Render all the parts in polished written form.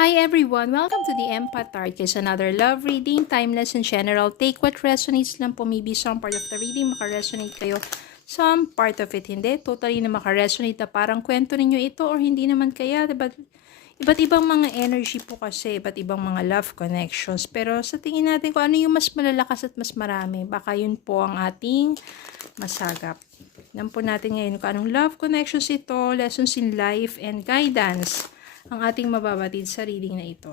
Hi everyone! Welcome to the Empath Tarot. Another love reading, timeless and general. Take what resonates lang po. Maybe some part of the reading makaresonate kayo. Some part of it hindi. Totally na makaresonate na parang kwento ninyo ito or hindi naman kaya. Diba? Iba't ibang mga energy po kasi. Iba't ibang mga love connections. Pero sa tingin natin kung ano yung mas malalakas at mas marami. Baka yun po ang ating masagap. Tignan po natin ngayon kung anong love connections ito, lessons in life, and guidance ang ating mababatid sa reading na ito.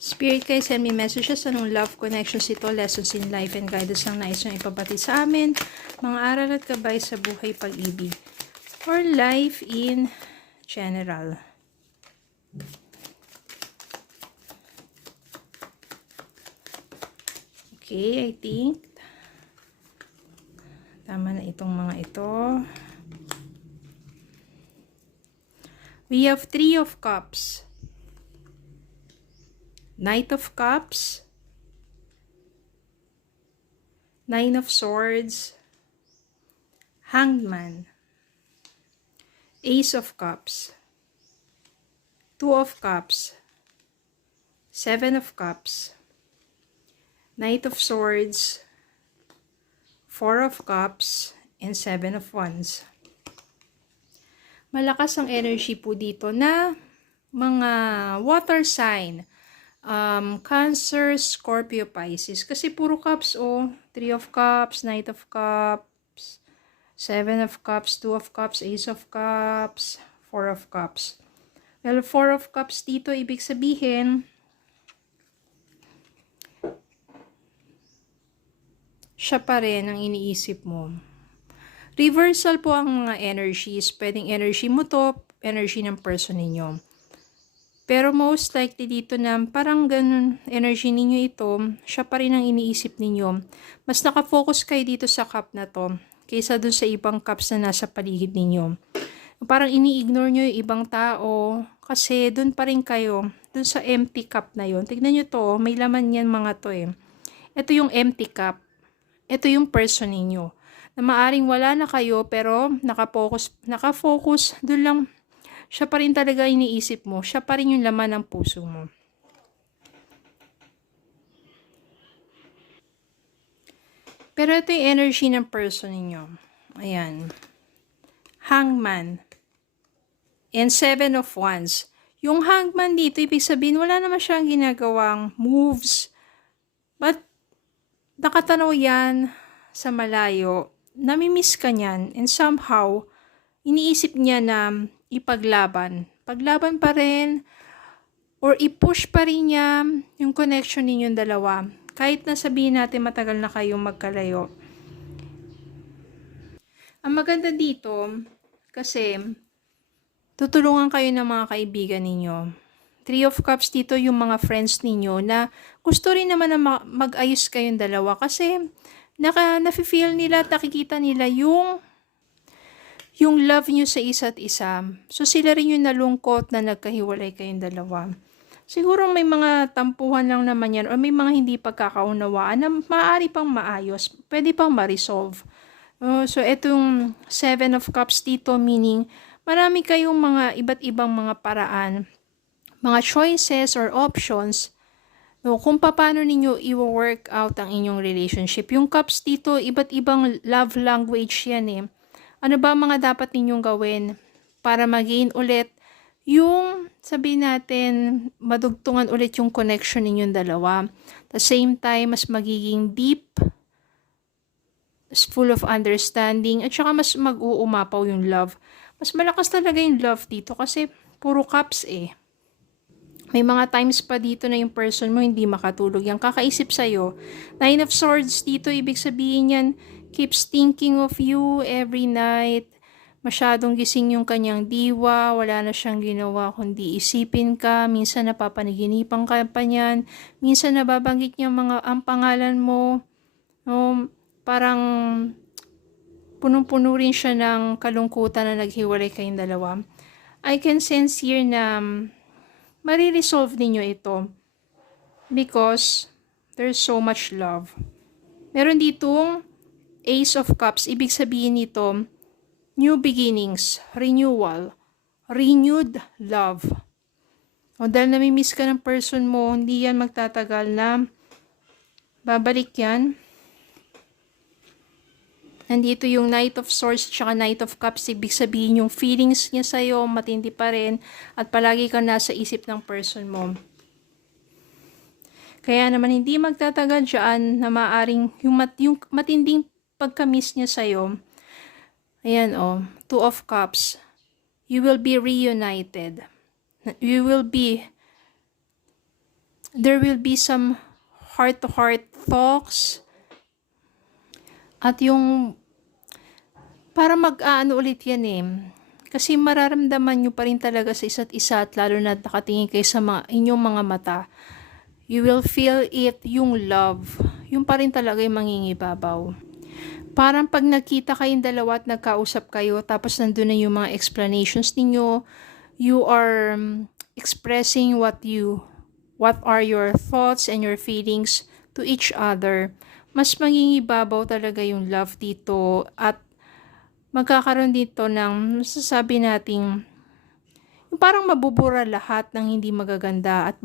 Spirit guys, send me messages. Anong love connections ito, lessons in life, and guidance ang nais nyo ipabatid sa amin. Mga aral at gabay sa buhay, pag-ibig, or life in general. Okay, I think tama na itong mga ito. We have 3 of Cups, Knight of Cups, 9 of Swords, Hanged Man, Ace of Cups, 2 of Cups, 7 of Cups, Knight of Swords, 4 of Cups, and 7 of Wands. Malakas ang energy po dito na mga water sign. Cancer, Scorpio, Pisces. Kasi puro cups, 3 of Cups, Knight of Cups, 7 of Cups, 2 of Cups, Ace of Cups, 4 of Cups. Well, 4 of Cups dito, ibig sabihin, siya pa rin ang iniisip mo. Reversal po ang mga energies. Pwedeng energy mo to, energy ng person ninyo. Pero most likely dito na parang ganun energy ninyo ito, siya pa rin ang iniisip ninyo. Mas nakafocus kayo dito sa cup na to kaysa dun sa ibang cups na nasa paligid ninyo. Parang ini-ignore nyo yung ibang tao kasi dun pa rin kayo, dun sa empty cup na yon. Tignan nyo to, may laman yan mga to eh. Ito yung empty cup. Ito yung person ninyo. Na maaring wala na kayo pero nakafocus doon lang. Siya pa rin talaga iniisip mo. Siya pa rin yung laman ng puso mo. Pero ito yung energy ng person ninyo. Ayan. Hangman. And 7 of Wands. Yung hangman dito, ibig sabihin, wala naman siyang ginagawang moves. But nakatanaw yan sa malayo, namimiss ka niyan, and somehow, iniisip niya na ipaglaban. Paglaban pa rin, or i-push pa rin niya yung connection ninyong dalawa. Kahit na sabihin natin matagal na kayong magkalayo. Ang maganda dito, kasi, tutulungan kayo ng mga kaibigan ninyo. 3 of Cups dito yung mga friends ninyo na gusto rin naman na mag-ayos kayong dalawa kasi nafe-feel nila at nakikita nila yung love nyo sa isa't isa. So sila rin yung nalungkot na nagkahiwalay kayong dalawa. Siguro may mga tampuhan lang naman yan o may mga hindi pagkakaunawaan na maaari pang maayos. Pwede pang ma-resolve. So etong 7 of Cups dito meaning marami kayong mga iba't ibang mga paraan, mga choices or options kung paano ninyo i-work out ang inyong relationship. Yung cups dito, iba't ibang love language yan eh. Ano ba mga dapat ninyong gawin para mag-gain ulit yung, sabihin natin, madugtungan ulit yung connection ninyong dalawa. At the same time, mas magiging deep, full of understanding, at saka mas mag-uumapaw yung love. Mas malakas talaga yung love dito kasi puro cups eh. May mga times pa dito na yung person mo hindi makatulog. Yung kakaisip sa'yo. 9 of Swords dito, ibig sabihin yan, keeps thinking of you every night. Masyadong gising yung kanyang diwa. Wala na siyang ginawa kundi isipin ka. Minsan napapaniginipan ka pa niyan. Minsan nababanggit niya ang pangalan mo. Parang punong-puno rin siya ng kalungkutan na naghiwalay kayong dalawa. I can sense here na mariresolve ninyo ito because there's so much love. Meron ditong Ace of Cups. Ibig sabihin nito, new beginnings, renewal, renewed love. O dahil namimiss ka ng person mo, hindi yan magtatagal na babalik yan. Nandito yung Knight of Swords tsaka Knight of Cups. Ibig sabihin yung feelings niya sa'yo, matindi pa rin. At palagi kang nasa isip ng person mo. Kaya naman hindi magtatagal dyan na maaring yung matinding pagka-miss niya sa'yo. Ayan Two of Cups. You will be reunited. There will be some heart-to-heart talks. At yung, para mag-aano ulit yan Kasi mararamdaman nyo pa rin talaga sa isa't isa at lalo na nakatingin kayo sa inyong mga mata. You will feel it, yung love. Yung pa rin talaga yung mangingibabaw. Parang pag nagkita kayong dalawa at nagkausap kayo, tapos nandun na yung mga explanations ninyo, you are expressing what are your thoughts and your feelings to each other. Mas mangingibabaw talaga yung love dito at magkakaroon dito ng masasabi nating yung parang mabubura lahat ng hindi magaganda at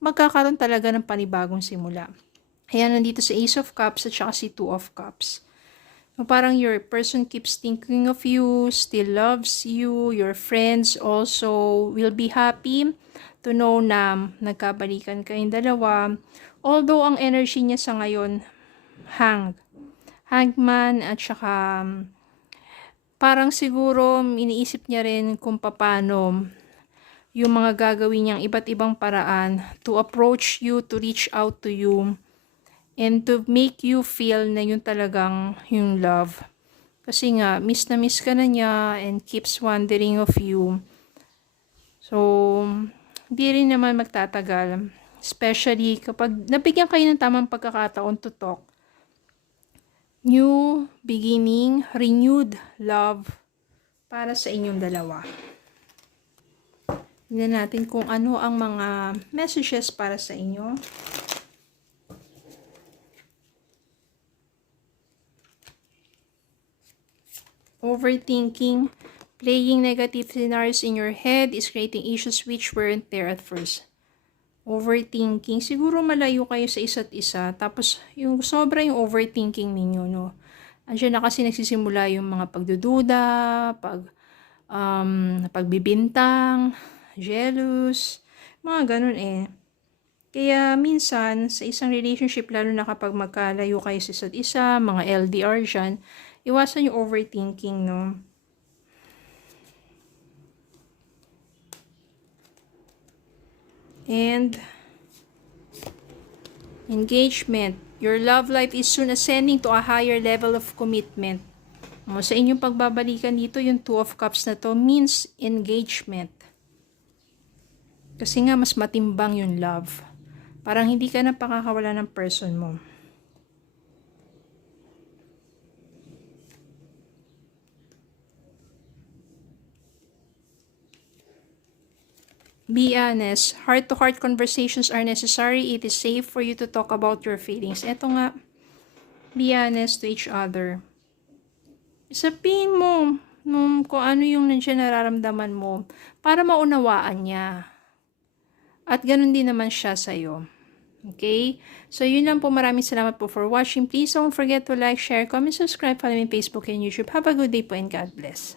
magkakaroon talaga ng panibagong simula. Ayan, nandito sa Ace of Cups at saka si Two of Cups. So, parang your person keeps thinking of you, still loves you, your friends also will be happy to know na nagkabalikan kayong dalawa. Although ang energy niya sa ngayon, hangman at saka parang siguro iniisip niya rin kung paano yung mga gagawin niyang iba't ibang paraan to approach you, to reach out to you, and to make you feel na yun talagang yung love. Kasi nga, miss na miss ka na niya and keeps wondering of you. So, hindi rin naman magtatagal. Especially kapag nabigyan kayo ng tamang pagkakataon to talk. New beginning, renewed love para sa inyong dalawa. Tingnan natin kung ano ang mga messages para sa inyo. Overthinking, playing negative scenarios in your head is creating issues which weren't there at first. Overthinking, siguro malayo kayo sa isa't isa, tapos yung sobra yung overthinking ninyo, no? Andiyan na kasi nagsisimula yung mga pagdududa, pagbibintang, jealous, mga ganun Kaya minsan, sa isang relationship, lalo na kapag magkalayo kayo sa isa't isa, mga LDR dyan, iwasan yung overthinking, no? And engagement. Your love life is soon ascending to a higher level of commitment. Sa inyong pagbabalikan dito, yung Two of Cups na to means engagement. Kasi nga, mas matimbang yung love. Parang hindi ka na pakakawala ng person mo. Be honest. Heart-to-heart conversations are necessary. It is safe for you to talk about your feelings. Eto nga, be honest to each other. Sabihin mo kung ano yung nandiyan nararamdaman mo para maunawaan niya. At ganun din naman siya sa'yo. Okay? So, yun lang po. Maraming salamat po for watching. Please don't forget to like, share, comment, subscribe, follow me on Facebook and YouTube. Have a good day po and God bless.